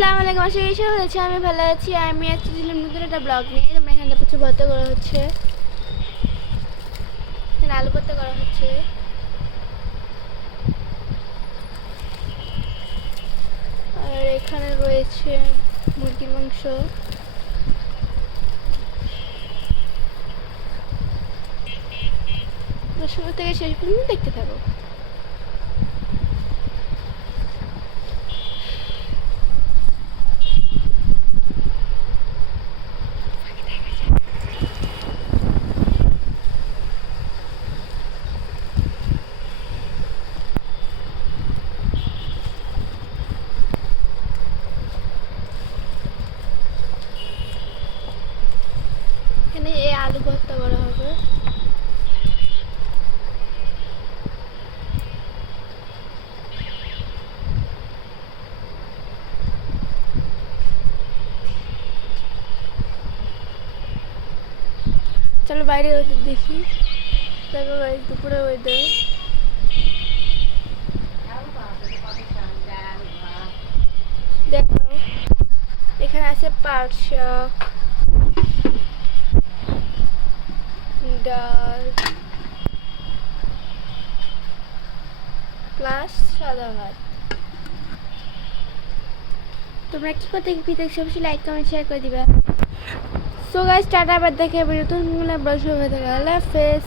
আসসালামু আলাইকুম, আশা করি সবাই ভালো আছেন। আমি ভালো আছি। আমি আজকে দিলাম নতুন একটা ব্লগ নিয়ে। তোমরা এখানে কিছু ভর্তা করা হচ্ছে, এখানে আলু ভর্তা করা হচ্ছে। আর এখানে রয়েছে মুরগির মাংস। শুরু থেকে শেষ পর্যন্ত দেখতে থাকো। এখানে এই আলু ভর্তা করা হবে। চলো বাইরে দেখি। দেখো দুপুরে ওয়েদার। দেখো এখানে আছে পাট শাক, ডাল প্লাস সাদা ভাত। তোমরা কি করতে দেখছো অবশ্যই লাইক কমেন্ট শেয়ার করে দিবা। সো গাইস টাটা, আবার দেখা হবে নতুন ব্লগ হয়ে থাকে। আল্লাহ হাফেজ।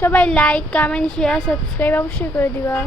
সবাই লাইক কমেন্ট শেয়ার সাবস্ক্রাইব অবশ্যই করে দিবা।